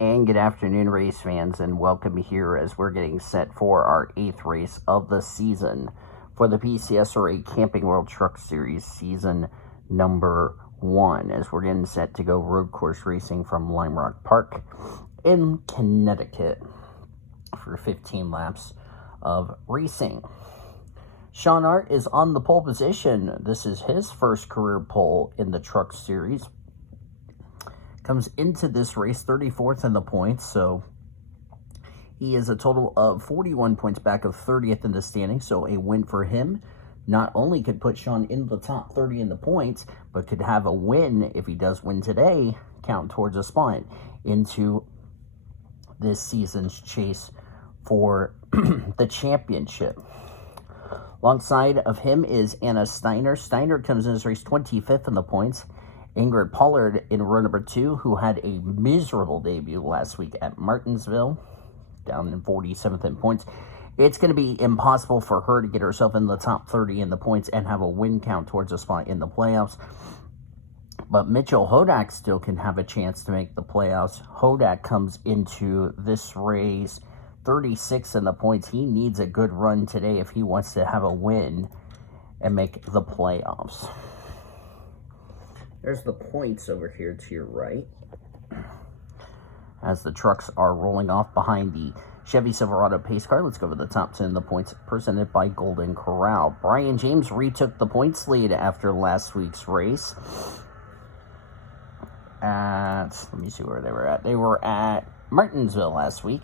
And good afternoon, race fans, and welcome here as we're getting set for our 8th race of the season for the PCSRA Camping World Truck Series season number 1, as we're getting set to go road course racing from Lime Rock Park in Connecticut for 15 laps of racing. Sean Art is on the pole position. This is his first career pole in the Truck Series. Comes into this race 34th in the points, so he is a total of 41 points back of 30th in the standings, so a win for him not only could put Sean in the top 30 in the points, but could have a win, if he does win today, count towards a spot into this season's chase for the championship. Alongside of him is Anna Steiner. Steiner comes in this race 25th in the points. Ingrid Pollard in row number 2, who had a miserable debut last week at Martinsville, down in 47th in points. It's going to be impossible for her to get herself in the top 30 in the points and have a win count towards a spot in the playoffs. But Mitchell Hodak still can have a chance to make the playoffs. Hodak comes into this race 36 in the points. He needs a good run today if he wants to have a win and make the playoffs. There's the points over here to your right, as the trucks are rolling off behind the Chevy Silverado pace car. Let's go over the top 10 of the points presented by Golden Corral. Brian James retook the points lead after last week's race. Let me see where they were at. They were at Martinsville last week.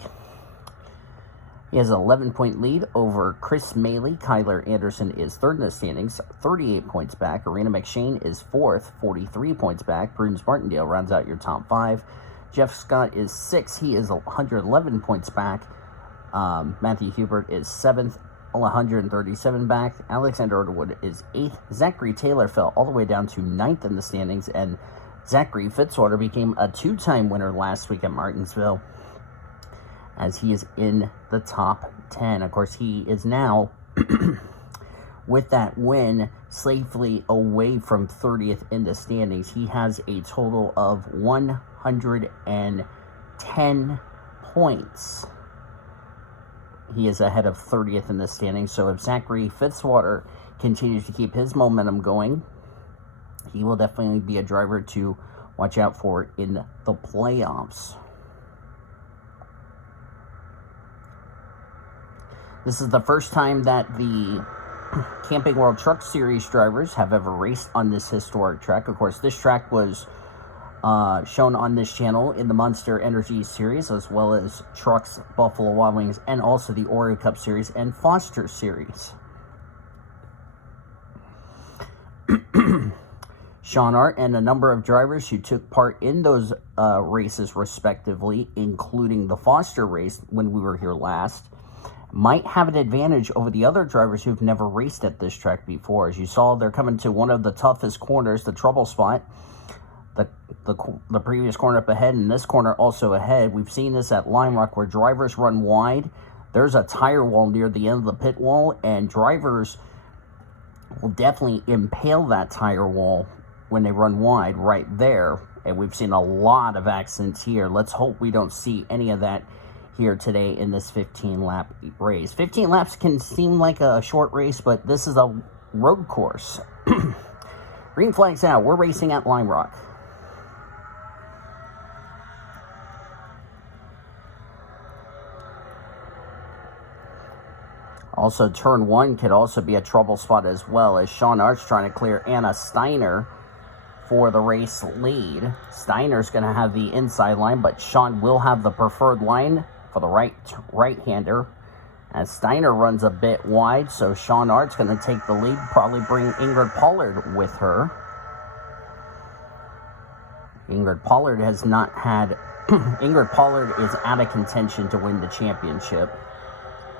He has an 11-point lead over Chris Maley. Kyler Anderson is third in the standings, 38 points back. Arena McShane is fourth, 43 points back. Prudence Martindale rounds out your top 5. Jeff Scott is 6th. He is 111 points back. Matthew Hubert is 7th, 137 back. Alexander Underwood is 8th. Zachary Taylor fell all the way down to 9th in the standings, and Zachary Fitzwater became a 2-time winner last week at Martinsville, as he is in the top 10. Of course, he is now, with that win, safely away from 30th in the standings. He has a total of 110 points. He is ahead of 30th in the standings, so if Zachary Fitzwater continues to keep his momentum going, he will definitely be a driver to watch out for in the playoffs. This is the first time that the Camping World Truck Series drivers have ever raced on this historic track. Of course, this track was shown on this channel in the Monster Energy Series, as well as Trucks, Buffalo Wild Wings, and also the Oreo Cup Series and Foster Series. Sean Art and a number of drivers who took part in those races respectively, including the Foster race when we were here last, might have an advantage over the other drivers who've never raced at this track before. As you saw, they're coming to one of the toughest corners, the trouble spot. The previous corner up ahead, and this corner also ahead. We've seen this at Lime Rock, where drivers run wide. There's a tire wall near the end of the pit wall, and drivers will definitely impale that tire wall when they run wide right there. And we've seen a lot of accidents here. Let's hope we don't see any of that here today in this 15-lap race. 15 laps can seem like a short race, but this is a road course. Green flag's out. We're racing at Lime Rock. Also, turn 1 could also be a trouble spot as well, as Sean Art's trying to clear Anna Steiner for the race lead. Steiner's going to have the inside line, but Sean will have the preferred line for the right-hander, as Steiner runs a bit wide, so Sean Art's going to take the lead, probably bring Ingrid Pollard with her. Ingrid Pollard has not had... Ingrid Pollard is out of contention to win the championship.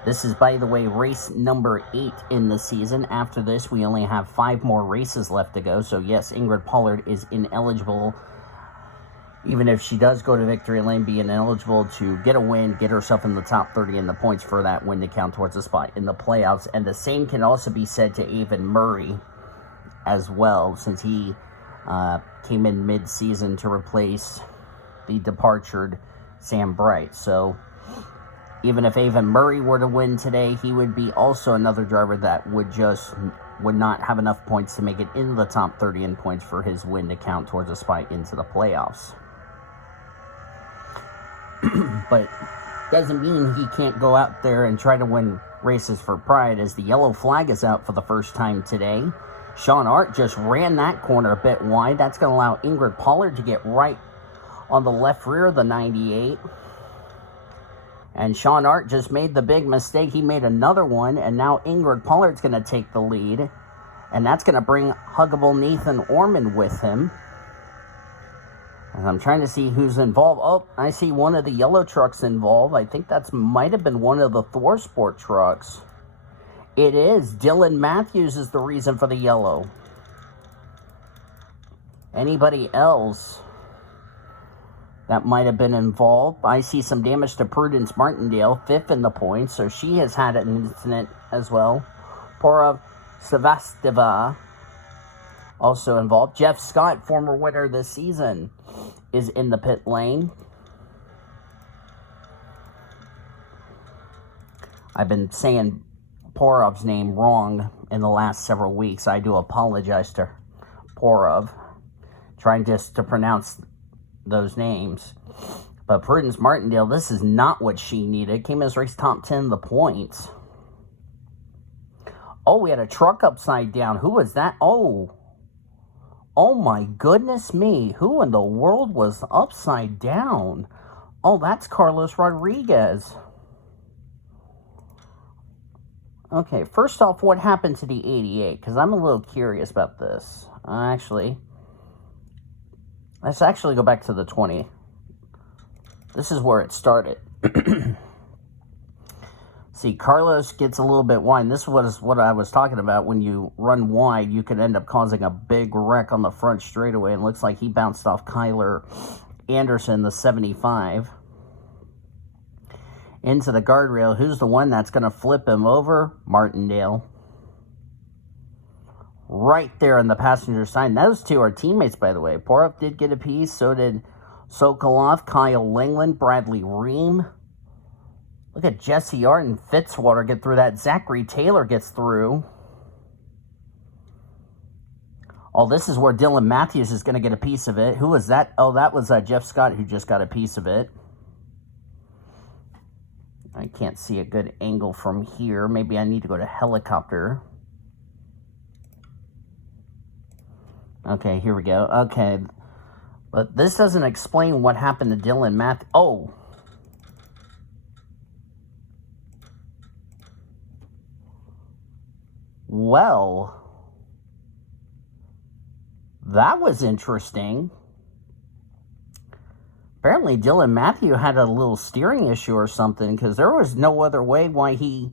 This is, by the way, race number 8 in the season. After this, we only have 5 more races left to go, so yes, Ingrid Pollard is ineligible. Even if she does go to victory lane, be ineligible to get a win, get herself in the top 30 in the points for that win to count towards a spot in the playoffs. And the same can also be said to Avon Murray as well, since he came in mid-season to replace the departured Sam Bright. So even if Avon Murray were to win today, he would be also another driver that would not have enough points to make it into the top 30 in points for his win to count towards a spot into the playoffs. But doesn't mean he can't go out there and try to win races for pride, as the yellow flag is out for the first time today. Sean Hart just ran that corner a bit wide. That's going to allow Ingrid Pollard to get right on the left rear of the 98. And Sean Hart just made the big mistake. He made another one, and now Ingrid Pollard's going to take the lead. And that's going to bring Huggable Nathan Orman with him. And I'm trying to see who's involved. Oh, I see one of the yellow trucks involved. I think that might have been one of the Thor Sport trucks. It is. Dylan Matthews is the reason for the yellow. Anybody else that might have been involved? I see some damage to Prudence Martindale, 5th in the points, so she has had an incident as well. Pora Savasteva also involved. Jeff Scott, former winner this season, is in the pit lane. I've been saying Porov's name wrong in the last several weeks. I do apologize to Porov, trying just to pronounce those names. But Prudence Martindale, this is not what she needed. Came as race top 10 in the points. Oh, we had a truck upside down. Who was that? Oh my goodness me. Who in the world was upside down? Oh, that's Carlos Rodriguez. Okay, first off, what happened to the 88? Because I'm a little curious about this. Let's actually go back to the 20. This is where it started. See, Carlos gets a little bit wide. This was what I was talking about. When you run wide, you can end up causing a big wreck on the front straightaway. And it looks like he bounced off Kyler Anderson, the 75. Into the guardrail. Who's the one that's going to flip him over? Martindale. Right there on the passenger side. Those two are teammates, by the way. Porov did get a piece. So did Sokolov, Kyle Langland, Bradley Ream. Look at Jesse Art and Fitzwater get through that. Zachary Taylor gets through. Oh, this is where Dylan Matthews is going to get a piece of it. Who was that? Oh, that was Jeff Scott who just got a piece of it. I can't see a good angle from here. Maybe I need to go to helicopter. Okay, here we go. Okay. But this doesn't explain what happened to Dylan Matthews. Oh. Well, that was interesting. Apparently, Dylan Matthews had a little steering issue or something, because there was no other way why he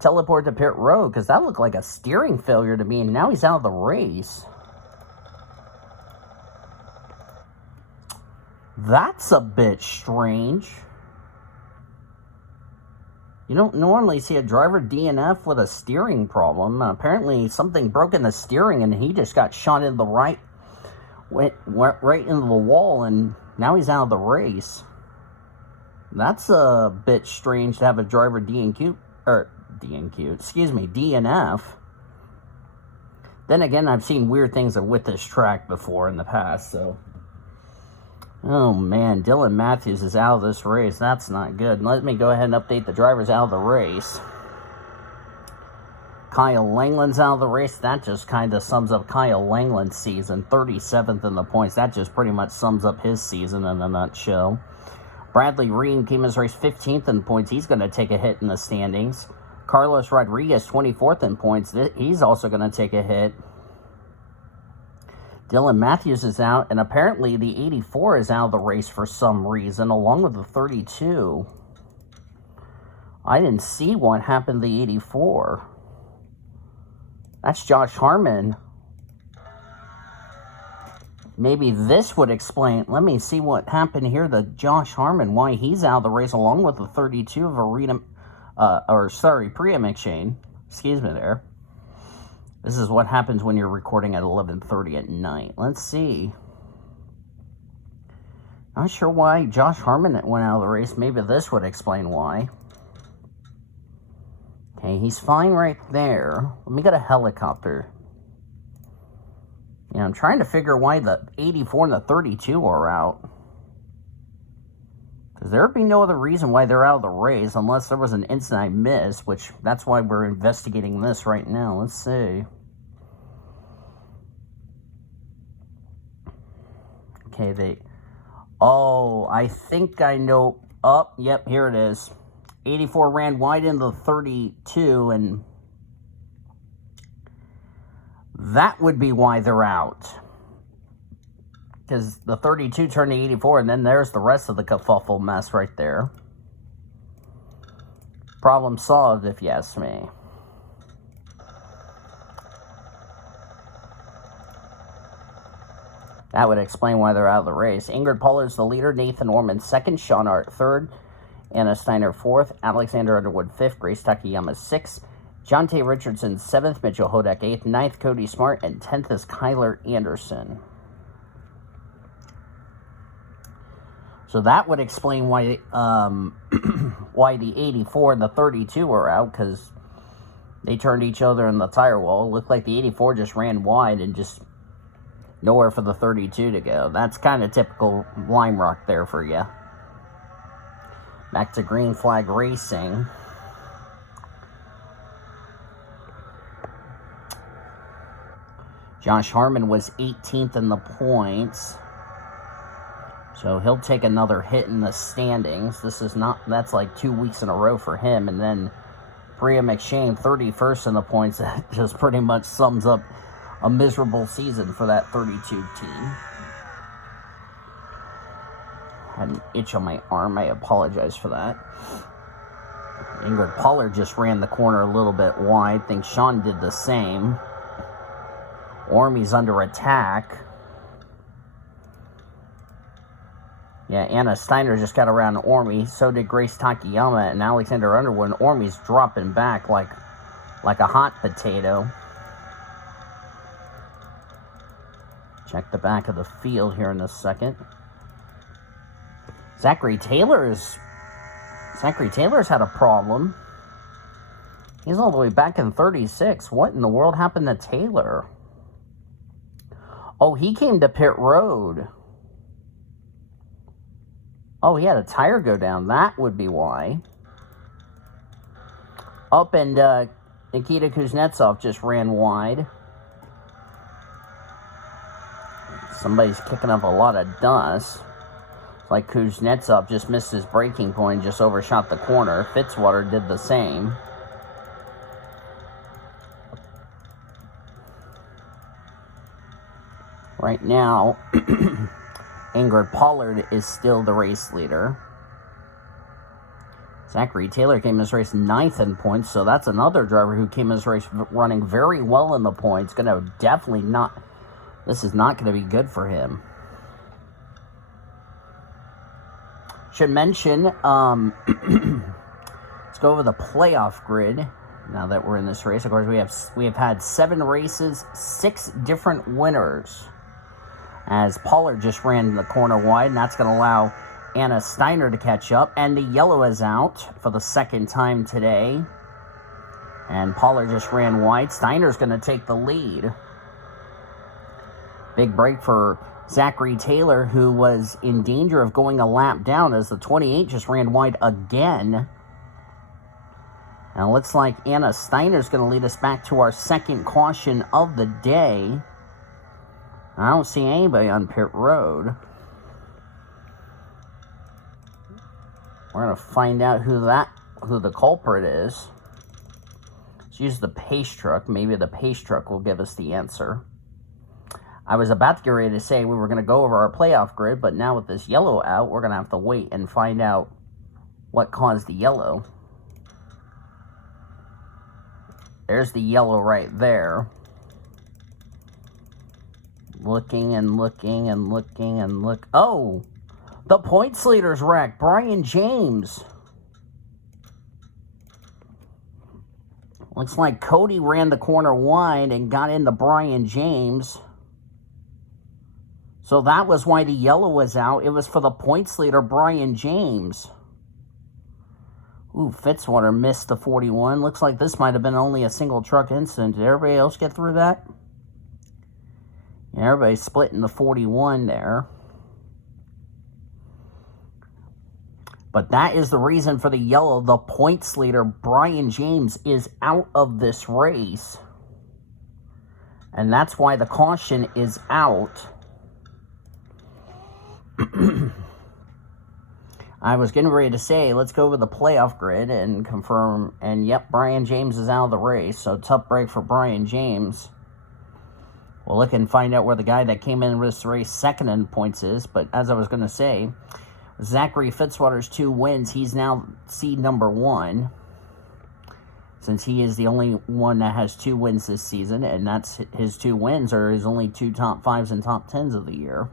teleported to pit road, because that looked like a steering failure to me, and now he's out of the race. That's a bit strange. You don't normally see a driver DNF with a steering problem. Apparently, something broke in the steering, and he just got shot in the right, went right into the wall, and now he's out of the race. That's a bit strange to have a driver DNF. Then again, I've seen weird things with this track before in the past, so. Oh man, Dylan Matthews is out of this race. That's not good. Let me go ahead and update the drivers out of the race. Kyle Langland's out of the race. That just kind of sums up Kyle Langland's season. 37th in the points. That just pretty much sums up his season in a nutshell. Bradley Ream came as race 15th in points. He's going to take a hit in the standings. Carlos Rodriguez, 24th in points. He's also going to take a hit. Dylan Matthews is out, and apparently the 84 is out of the race for some reason, along with the 32. I didn't see what happened to the 84. That's Josh Harmon. Maybe this would explain. Let me see what happened here to Josh Harmon, why he's out of the race, along with the 32 of Priya McShane. Excuse me there. This is what happens when you're recording at 11:30 at night. Let's see. Not sure why Josh Harmon went out of the race. Maybe this would explain why. Okay, he's fine right there. Let me get a helicopter. Yeah, I'm trying to figure why the 84 and the 32 are out. Because there would be no other reason why they're out of the race unless there was an incident I missed, which that's why we're investigating this right now. Let's see. Okay, oh, I think I know. Oh, yep, here it is. 84 ran wide into the 32, and that would be why they're out. Because the 32 turned to 84, and then there's the rest of the kerfuffle mess right there. Problem solved, if you ask me. That would explain why they're out of the race. Ingrid Pollard's the leader. Nathan Orman second. Sean Hart third. Anna Steiner fourth. Alexander Underwood fifth. Grace Takayama sixth. Jonte Richardson seventh. Mitchell Hodak eighth. Ninth, Cody Smart. And 10th is Kyler Anderson. So that would explain why why the 84 and the 32 are out, because they turned each other in the tire wall. It looked like the 84 just ran wide and just nowhere for the 32 to go. That's kind of typical Lime Rock there for you. Back to Green Flag Racing. Josh Harmon was 18th in the points. So he'll take another hit in the standings. That's like 2 weeks in a row for him. And then Bria McShane, 31st in the points. That just pretty much sums up a miserable season for that 32 team. Had an itch on my arm. I apologize for that. Ingrid Pollard just ran the corner a little bit wide. I think Sean did the same. Ormy's under attack. Yeah, Anna Steiner just got around Ormy. So did Grace Takayama and Alexander Underwood. And Ormy's dropping back like a hot potato. Check the back of the field here in a second. Zachary Taylor's had a problem. He's all the way back in 36. What in the world happened to Taylor? Oh, he came to pit road. Oh, he had a tire go down. That would be why. Up and Nikita Kuznetsov just ran wide. Somebody's kicking up a lot of dust. Like Kuznetsov just missed his braking point, just overshot the corner. Fitzwater did the same. Right now, Ingrid Pollard is still the race leader. Zachary Taylor came in this race 9th in points, so that's another driver who came in this race running very well in the points. This is not going to be good for him. Should mention, let's go over the playoff grid now that we're in this race. Of course, we have had 7 races, 6 different winners. As Pollard just ran the corner wide, and that's going to allow Anna Steiner to catch up. And the yellow is out for the second time today. And Pollard just ran wide. Steiner's going to take the lead. Big break for Zachary Taylor, who was in danger of going a lap down as the 28 just ran wide again. And it looks like Anna Steiner's going to lead us back to our second caution of the day. I don't see anybody on pit road. We're going to find out who the culprit is. Let's use the pace truck. Maybe the pace truck will give us the answer. I was about to get ready to say we were going to go over our playoff grid, but now with this yellow out, we're going to have to wait and find out what caused the yellow. There's the yellow right there. Looking and looking and looking and look. Oh, the points leader's wrecked. Brian James. Looks like Cody ran the corner wide and got into Brian James. So that was why the yellow was out. It was for the points leader, Brian James. Ooh, Fitzwater missed the 41. Looks like this might have been only a single truck incident. Did everybody else get through that? Yeah, everybody's splitting the 41 there. But that is the reason for the yellow. The points leader, Brian James, is out of this race. And that's why the caution is out. I was getting ready to say, let's go over the playoff grid and confirm. And yep, Brian James is out of the race. So tough break for Brian James. We'll look and find out where the guy that came in this race second in points is. But as I was going to say, Zachary Fitzwater's 2 wins. He's now seed number 1. Since he is the only one that has 2 wins this season. And that's his 2 wins are his only 2 top 5s and top 10s of the year.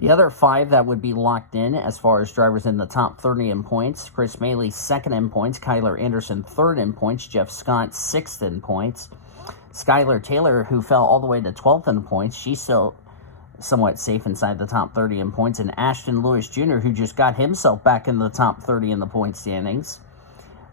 The other 5 that would be locked in as far as drivers in the top 30 in points. Chris Maley, 2nd in points. Kyler Anderson, 3rd in points. Jeff Scott, 6th in points. Skylar Taylor, who fell all the way to 12th in points. She's still somewhat safe inside the top 30 in points. And Ashton Lewis Jr., who just got himself back in the top 30 in the point standings,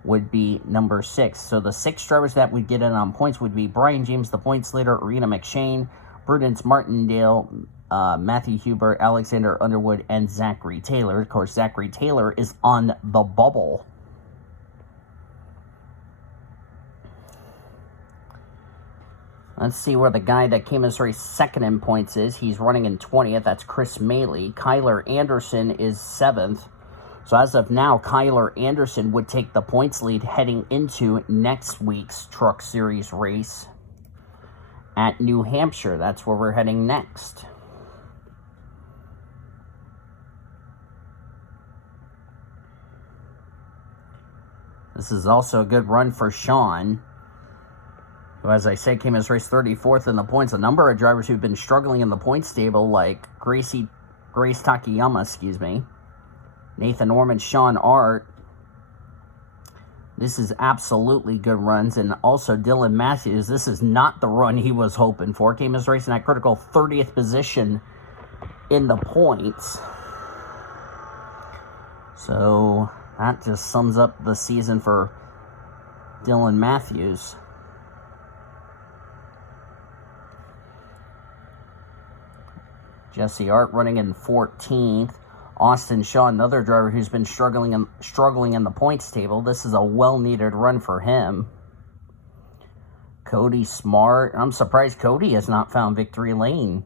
would be number 6. So the 6 drivers that would get in on points would be Brian James, the points leader, Arena McShane, Prudence Martindale, Matthew Huber, Alexander Underwood, and Zachary Taylor. Of course, Zachary Taylor is on the bubble. Let's see where the guy that came in this race second in points is. He's running in 20th. That's Chris Maley. Kyler Anderson is 7th. So as of now, Kyler Anderson would take the points lead heading into next week's Truck Series race at New Hampshire. That's where we're heading next. This is also a good run for Sean, who, as I said, came in his race 34th in the points. A number of drivers who've been struggling in the points table, like Grace Takayama, Nathan Norman, Sean Art. This is absolutely good runs. And also Dylan Matthews. This is not the run he was hoping for. Came in his race in that critical 30th position in the points. So that just sums up the season for Dylan Matthews. Jesse Art running in 14th. Austin Shaw, another driver who's been struggling in the points table. This is a well-needed run for him. Cody Smart. I'm surprised Cody has not found victory lane.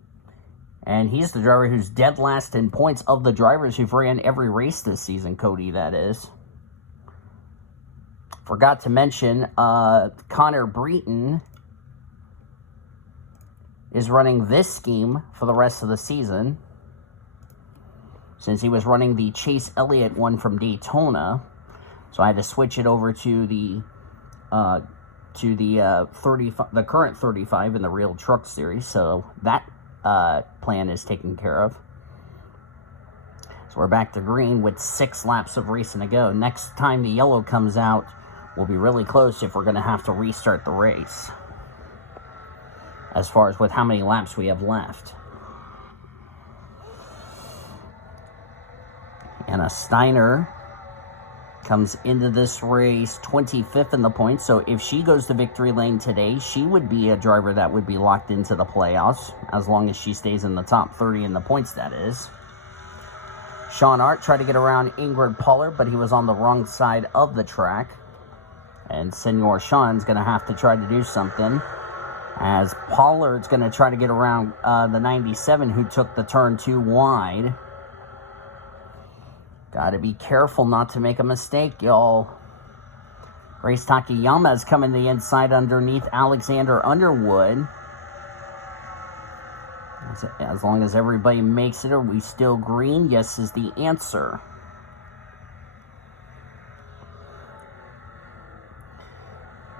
And he's the driver who's dead last in points of the drivers who've ran every race this season, Cody, that is. Forgot to mention, Connor Breton is running this scheme for the rest of the season, since he was running the Chase Elliott one from Daytona. So I had to switch it over to the 35, the current 35 in the Real Truck Series. So that plan is taken care of. So we're back to green with 6 laps of racing to go. Next time the yellow comes out, we'll be really close if we're going to have to restart the race, as far as with how many laps we have left. Anna Steiner comes into this race 25th in the points. So if she goes to victory lane today, she would be a driver that would be locked into the playoffs, as long as she stays in the top 30 in the points, that is. Sean Art tried to get around Ingrid Pollard, but he was on the wrong side of the track. And Senor Sean's going to have to try to do something, as Pollard's going to try to get around the 97 who took the turn too wide. Got to be careful not to make a mistake, y'all. Grace Takayama is coming the inside underneath Alexander Underwood. As long as everybody makes it, are we still green? Yes is the answer.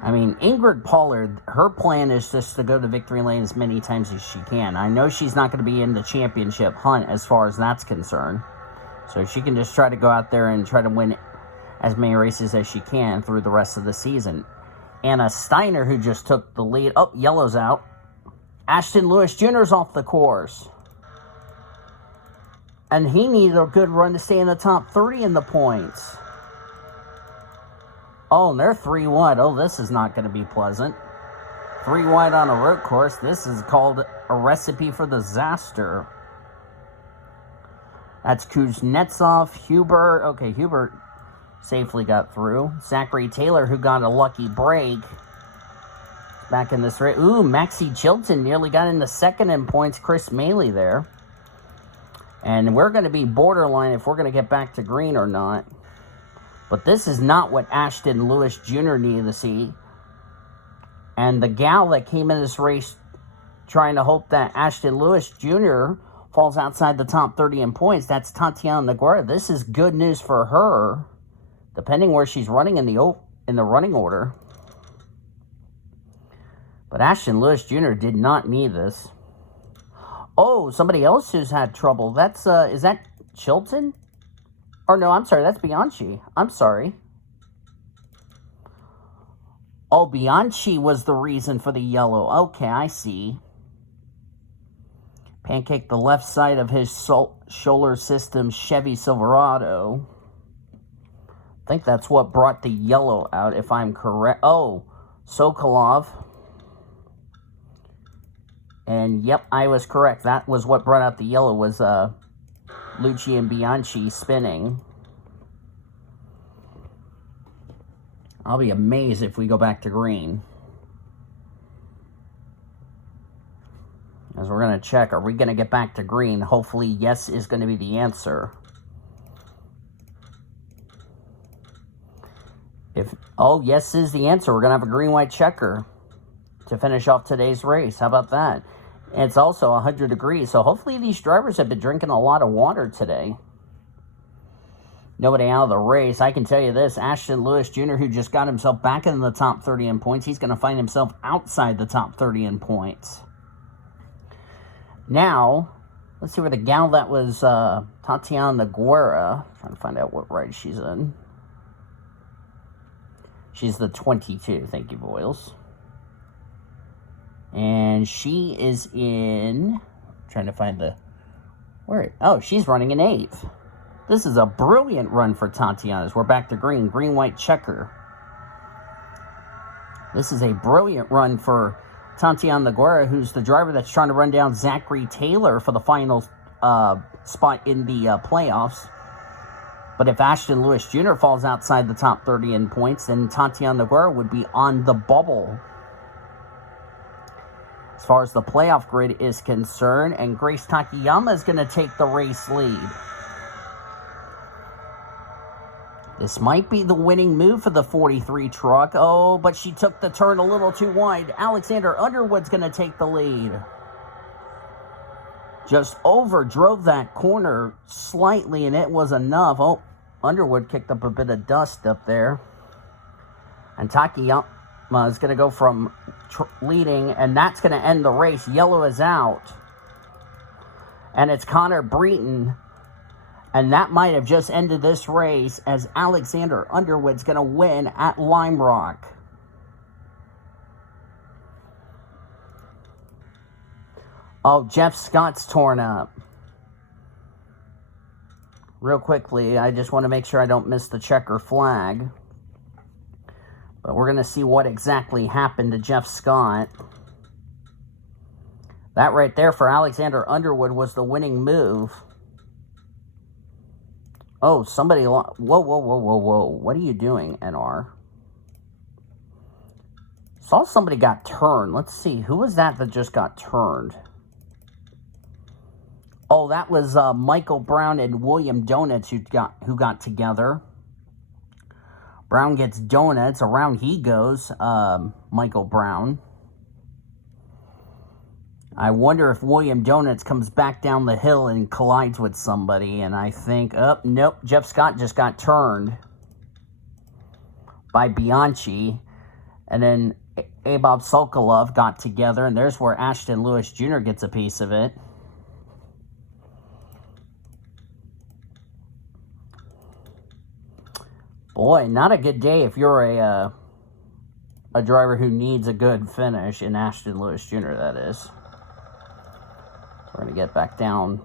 I mean, Ingrid Pollard, her plan is just to go to victory lane as many times as she can. I know she's not going to be in the championship hunt as far as that's concerned. So she can just try to go out there and try to win as many races as she can through the rest of the season. Anna Steiner, who just took the lead. Oh, yellow's out. Ashton Lewis Jr.'s off the course. And he needed a good run to stay in the top 30 in the points. Oh, and they're 3 wide. Oh, this is not going to be pleasant. 3 wide on a road course. This is called a recipe for disaster. That's Kuznetsov, Hubert. Okay, Hubert safely got through. Zachary Taylor, who got a lucky break back in this race. Ooh, Maxie Chilton nearly got into second in points. Chris Maley there. And we're going to be borderline if we're going to get back to green or not. But this is not what Ashton Lewis Jr. needed to see. And the gal that came in this race trying to hope that Ashton Lewis Jr. falls outside the top 30 in points, that's Tatiana Nogueira. This is good news for her, depending where she's running in the running order. But Ashton Lewis Jr. did not need this. Oh, somebody else who's had trouble. That's, is that Chilton? Or no, I'm sorry, that's Bianchi. I'm sorry. Oh, Bianchi was the reason for the yellow. Okay, I see. Pancake the left side of his shoulder system Chevy Silverado. I think that's what brought the yellow out, if I'm correct. Oh, Sokolov. And yep, I was correct. That was what brought out the yellow, was Lucci and Bianchi spinning. I'll be amazed if we go back to green. As we're going to check, are we going to get back to green? Hopefully, yes is going to be the answer. Oh, yes is the answer. We're going to have a green-white checker to finish off today's race. How about that? It's also 100 degrees, so hopefully these drivers have been drinking a lot of water today. Nobody out of the race. I can tell you this, Ashton Lewis Jr., who just got himself back in the top 30 in points, he's going to find himself outside the top 30 in points. Now, let's see where the gal that was Tatiana Nogueira. Trying to find out what ride she's in. She's the 22. Thank you, Boyles. And she is in... trying to find the... where? Oh, she's running in 8th. This is a brilliant run for Tatiana's. We're back to green. Green-white checker. This is a brilliant run for Tatiana Nogueira, who's the driver that's trying to run down Zachary Taylor for the final spot in the playoffs. But if Ashton Lewis Jr. falls outside the top 30 in points, then Tatiana Nogueira would be on the bubble as far as the playoff grid is concerned. And Grace Takayama is going to take the race lead. This might be the winning move for the 43 truck. Oh, but she took the turn a little too wide. Alexander Underwood's going to take the lead. Just overdrove that corner slightly, and it was enough. Oh, Underwood kicked up a bit of dust up there. And Takayama is going to go from leading, and that's going to end the race. Yellow is out. And it's Connor Breton. And that might have just ended this race, as Alexander Underwood's going to win at Lime Rock. Oh, Jeff Scott's torn up. Real quickly, I just want to make sure I don't miss the checker flag. But we're going to see what exactly happened to Jeff Scott. That right there for Alexander Underwood was the winning move. Oh, somebody... whoa, whoa, whoa, whoa, whoa. What are you doing, NR? Saw somebody got turned. Let's see. Who was that just got turned? Oh, that was Michael Brown and William Donuts who got together. Brown gets donuts. Around he goes, Michael Brown. I wonder if William Donuts comes back down the hill and collides with somebody. And I think, oh, nope, Jeff Scott just got turned by Bianchi. And then Abob Sokolov got together. And there's where Ashton Lewis Jr. gets a piece of it. Boy, not a good day if you're a driver who needs a good finish, in Ashton Lewis Jr., that is. get back down.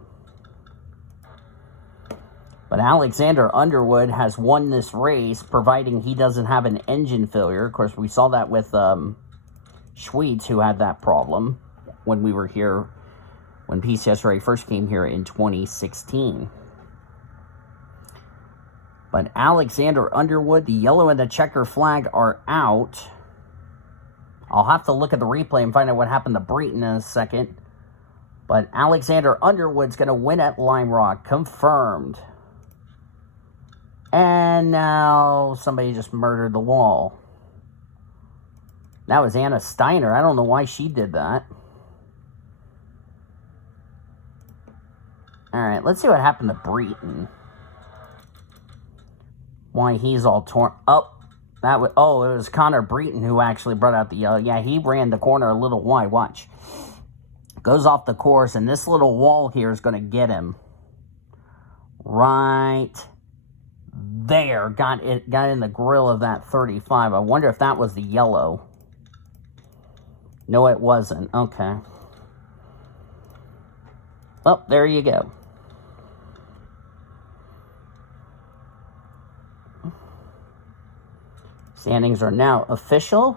But Alexander Underwood has won this race, providing he doesn't have an engine failure. Of course, we saw that with Schweitz, who had that problem when we were here, when PCSRA first came here in 2016. But Alexander Underwood, the yellow and the checker flag are out. I'll have to look at the replay and find out what happened to Breton in a second. But Alexander Underwood's going to win at Lime Rock, confirmed. And now somebody just murdered the wall. That was Anna Steiner. I don't know why she did that. Alright, let's see what happened to Breton. Why he's all torn up. It was Connor Breton who actually brought out the yellow. Yeah, he ran the corner a little wide. Watch. Goes off the course, and this little wall here is going to get him. Right there. Got in the grill of that 35. I wonder if that was the yellow. No, it wasn't. Okay. Well, there you go. Standings are now official.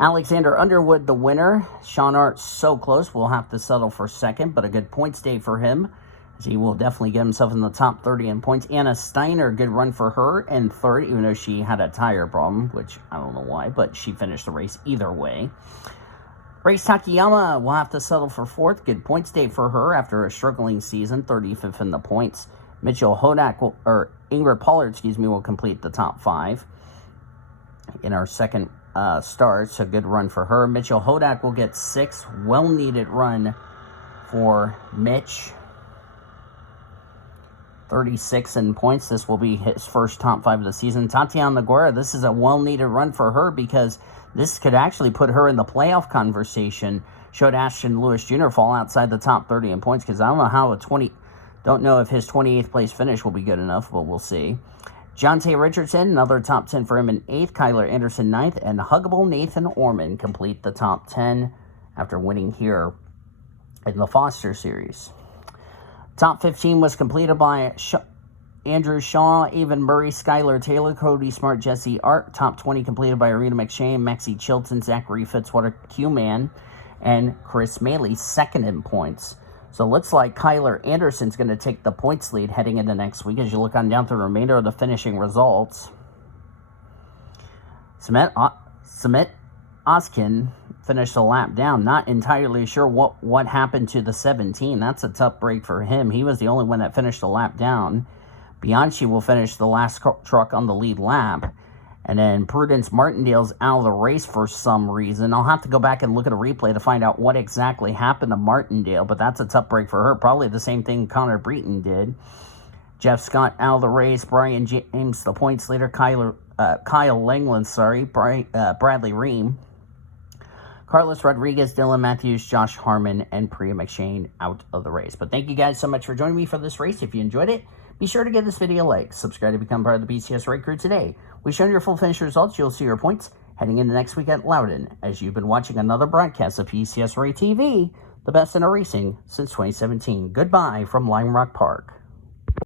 Alexander Underwood, the winner. Sean Hart, so close. We'll have to settle for second, but a good points day for him, as he will definitely get himself in the top 30 in points. Anna Steiner, good run for her in third, even though she had a tire problem, which I don't know why, but she finished the race either way. Grace Takayama will have to settle for fourth. Good points day for her after a struggling season, 35th in the points. Mitchell Hodak, Ingrid Pollard, will complete the top 5 in our second start. So good run for her. Mitchell Hodak will get 6th. Well-needed run for Mitch. 36 in points. This will be his first top 5 of the season. Tatiana Guerra, this is a well-needed run for her because this could actually put her in the playoff conversation. Showed Ashton Lewis Jr. fall outside the top 30 in points because I don't know if his 28th place finish will be good enough, but we'll see. Jonte Richardson, another top 10 for him in 8th. Kyler Anderson 9th. And Huggable Nathan Orman complete the top 10 after winning here in the Foster Series. Top 15 was completed by Andrew Shaw, Avon Murray, Skylar Taylor, Cody Smart, Jesse Art. Top 20 completed by Arena McShane, Maxie Chilton, Zachary Fitzwater, Q-Man, and Chris Maley, second in points. So it looks like Kyler Anderson's going to take the points lead heading into next week as you look on down through the remainder of the finishing results. Sumit Oskin finished a lap down. Not entirely sure what happened to the 17. That's a tough break for him. He was the only one that finished a lap down. Bianchi will finish the last truck on the lead lap. And then Prudence Martindale's out of the race for some reason. I'll have to go back and look at a replay to find out what exactly happened to Martindale, but that's a tough break for her. Probably the same thing Connor Breton did. Jeff Scott out of the race. Brian James, the points leader. Kyle Langland, Bradley Ream. Carlos Rodriguez, Dylan Matthews, Josh Harmon, and Priya McShane out of the race. But thank you guys so much for joining me for this race. If you enjoyed it, be sure to give this video a like. Subscribe to become part of the PCSRA crew today. We've shown your full finish results. You'll see your points heading into next week at Loudon, as you've been watching another broadcast of PCSRA TV, the best in racing since 2017. Goodbye from Lime Rock Park.